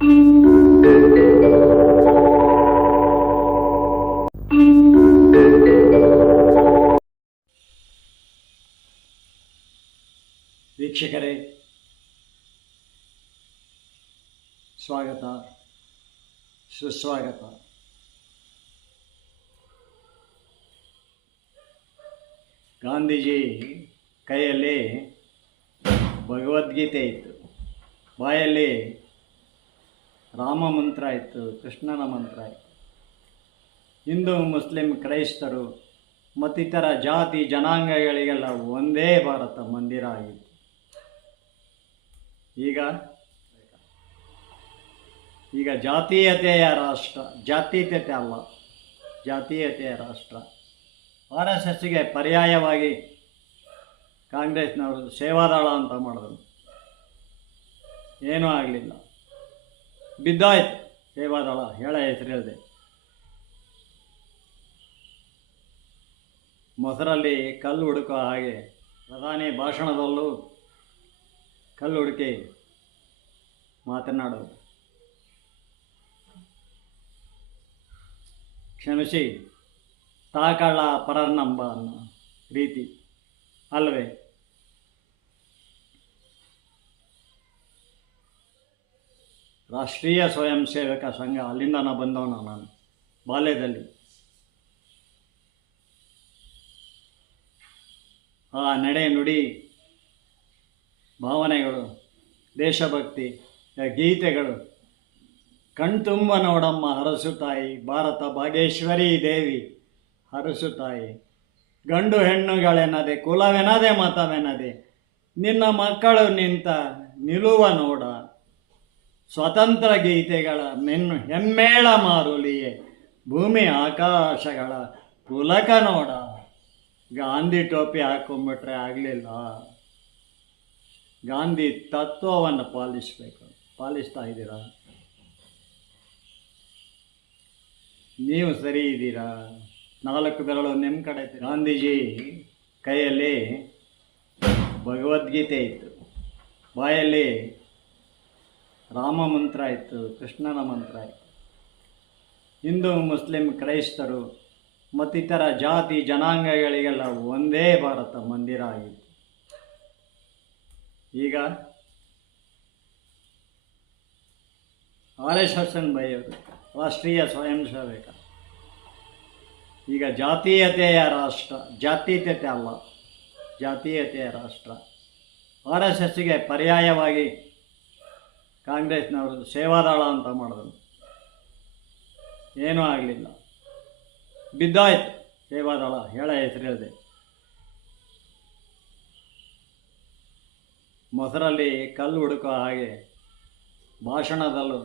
ವೀಕ್ಷಕರೇ ಸ್ವಾಗತ ಸುಸ್ವಾಗತ. ಗಾಂಧೀಜಿ ಕೈಯಲ್ಲಿ ಭಗವದ್ಗೀತೆ ಇತ್ತು. ಬಾಯಲ್ಲಿ ರಾಮ ಮಂತ್ರ ಇತ್ತು ಕೃಷ್ಣನ ಮಂತ್ರ ಇತ್ತು ಹಿಂದೂ, ಮುಸ್ಲಿಂ, ಕ್ರೈಸ್ತರು, ಮತ್ತಿತರ ಜಾತಿ, ಜನಾಂಗಗಳಿಗೆಲ್ಲ ಒಂದೇ ಭಾರತ ಮಂದಿರ ಆಗಿತ್ತು. ಈಗ ಈಗ ಜಾತೀಯತೆಯ ರಾಷ್ಟ್ರ, ಜಾತೀಯತೆ ಅಲ್ಲ, ಜಾತೀಯತೆಯ ರಾಷ್ಟ್ರ. ಆರ್ ಎಸ್ ಎಸ್ಗೆ ಪರ್ಯಾಯವಾಗಿ ಕಾಂಗ್ರೆಸ್ನವರು ಸೇವಾದಳ ಅಂತ ಮಾಡಿದ್ರು. ಏನೂ ಆಗಲಿಲ್ಲ. ಬಿದ್ದಾಯ್ತು. ದೇವಾದಳ ಹೇಳ ಹೆಸರು ಹೇಳಿದೆ. ಮೊಸರಲ್ಲಿ ಕಲ್ಲು ಹುಡುಕೋ ಹಾಗೆ ಪ್ರಧಾನಿ ಭಾಷಣದಲ್ಲೂ ಕಲ್ಲು ಹುಡುಕಿ ಮಾತನಾಡೋದು. ಕ್ಷಮಿಸಿ, ತಾಕಳ ಪರರ್ನಂಬ ಅನ್ನೋ ರೀತಿ. ಅಲ್ವೇ? ರಾಷ್ಟ್ರೀಯ ಸ್ವಯಂ ಸೇವಕ ಸಂಘ, ಅಲ್ಲಿಂದ ನಾನು ಬಂದವನ ನಾನು, ಬಾಲ್ಯದಲ್ಲಿ. ಆ ನಡೆ ನುಡಿ ಭಾವನೆಗಳು, ದೇಶಭಕ್ತಿ ಗೀತೆಗಳು. ಕಣ್ತುಂಬ ನೋಡಮ್ಮ ಹರಸು ತಾಯಿ, ಭಾರತ ಭಾಗೇಶ್ವರಿ ದೇವಿ ಹರಸು ತಾಯಿ. ಗಂಡು ಹೆಣ್ಣುಗಳೆನ್ನದೆ ಕುಲವೆನದೆ, ಮತವೆನದೆ. ನಿನ್ನ ಮಕ್ಕಳು ನಿಂತ ನಿಲುವ ನೋಡ. ಸ್ವತಂತ್ರ ಗೀತೆಗಳ ಮೆನ್ನು ಹೆಮ್ಮೇಳ ಮಾರುಲಿಯೇ, ಭೂಮಿ ಆಕಾಶಗಳ ಪುಲಕ ನೋಡ. ಗಾಂಧಿ ಟೋಪಿ ಹಾಕೊಂಡ್ಬಿಟ್ರೆ ಆಗಲಿಲ್ಲ. ಗಾಂಧಿ ತತ್ವವನ್ನು ಪಾಲಿಸಬೇಕು. ಪಾಲಿಸ್ತಾ ಇದ್ದೀರಾ? ನೀವು ಸರಿ ಇದ್ದೀರಾ? ನಾಲ್ಕು ಬೆರಳು ನಿಮ್ಮ ಕಡೆ. ಗಾಂಧೀಜಿ ಕೈಯಲ್ಲಿ ಭಗವದ್ಗೀತೆ ಇತ್ತು. ಬಾಯಲ್ಲಿ ರಾಮ ಮಂತ್ರ ಇತ್ತು ಕೃಷ್ಣನ ಮಂತ್ರ ಇತ್ತು ಹಿಂದೂ, ಮುಸ್ಲಿಂ, ಕ್ರೈಸ್ತರು ಮತ್ತಿತರ ಜಾತಿ ಜನಾಂಗಗಳಿಗೆಲ್ಲ ಒಂದೇ ಭಾರತ ಮಂದಿರ ಆಗಿತ್ತು. ಈಗ ಆರ್ ಎಸ್ ಹಸನ್ ಬೈಯವರು ರಾಷ್ಟ್ರೀಯ ಸ್ವಯಂ ಸೇವಕ. ಈಗ ಜಾತೀಯತೆಯ ರಾಷ್ಟ್ರ ಜಾತೀಯತೆ ಅಲ್ಲ, ಜಾತೀಯತೆಯ ರಾಷ್ಟ್ರ. ಆರ್ ಎಸ್ ಎಸ್ಗೆ ಪರ್ಯಾಯವಾಗಿ ಕಾಂಗ್ರೆಸ್ನವರು ಸೇವಾದಳ ಅಂತ ಮಾಡಿದ್ರು. ಏನೂ ಆಗಲಿಲ್ಲ. ಬಿದ್ದಾಯ್ತು ಸೇವಾದಳ, ಹೇಳ ಹೆಸರು ಹೇಳಿದೆ. ಮೊಸರಲ್ಲಿ ಕಲ್ಲು ಹುಡುಕೋ ಹಾಗೆ ಭಾಷಣದಲ್ಲೂ,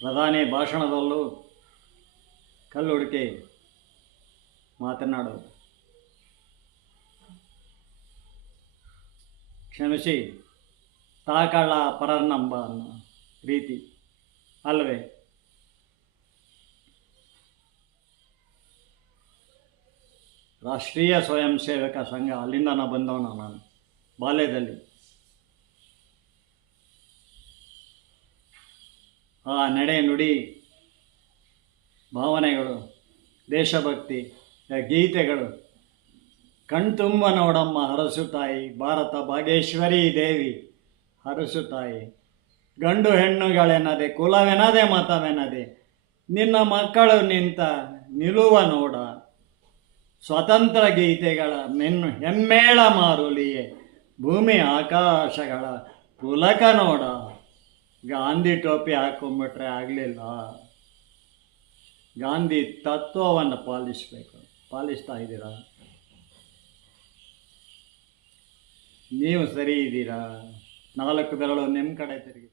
ಪ್ರಧಾನಿ ಭಾಷಣದಲ್ಲೂ ಕಲ್ಲು ಹುಡುಕಿ ಮಾತನಾಡೋದು. ಕ್ಷಮಿಸಿ. ತಾಕಳ್ಳ ಪರರ್ನಂಬ ಅನ್ನೋ ರೀತಿ ಅಲ್ವೇ ರಾಷ್ಟ್ರೀಯ ಸ್ವಯಂ ಸೇವಕ ಸಂಘ ಅಲ್ಲಿಂದ ನಾನು ಬಂದವನ ನಾನು, ಬಾಲ್ಯದಲ್ಲಿ. ಆ ನಡೆ ನುಡಿ ಭಾವನೆಗಳು, ದೇಶಭಕ್ತಿ, ಗೀತೆಗಳು, ಕಣ್ತುಂಬ ನೋಡಮ್ಮ ಹರಸು ತಾಯಿ ಭಾರತ ಭಾಗೇಶ್ವರಿ ದೇವಿ. ಹರಸು ತಾಯಿ ಗಂಡು ಹೆಣ್ಣುಗಳೆನ್ನದೆ ಕುಲವೆನದೆ, ಮತವೆನದೆ, ನಿನ್ನ ಮಕ್ಕಳು ನಿಂತ ನಿಲುವ ನೋಡ. ಸ್ವತಂತ್ರ ಗೀತೆಗಳ ಮೆನ್ನು ಹೆಮ್ಮೇಳ ಮಾರುಲಿಯೇ, ಭೂಮಿ ಆಕಾಶಗಳ ಪುಲಕ ನೋಡ. ಗಾಂಧಿ ಟೋಪಿ ಹಾಕೊಂಬಿಟ್ರೆ ಆಗಲಿಲ್ಲ. ಗಾಂಧಿ ತತ್ವವನ್ನು ಪಾಲಿಸಬೇಕು. ಪಾಲಿಸ್ತಾ ಇದ್ದೀರಾ? ನೀವು ಸರಿ ಇದ್ದೀರಾ? ನಾಲ್ಕು ಬೆರಳು ನಿಮ್ಮ ಕಡೆ ತಿರುಗಿ.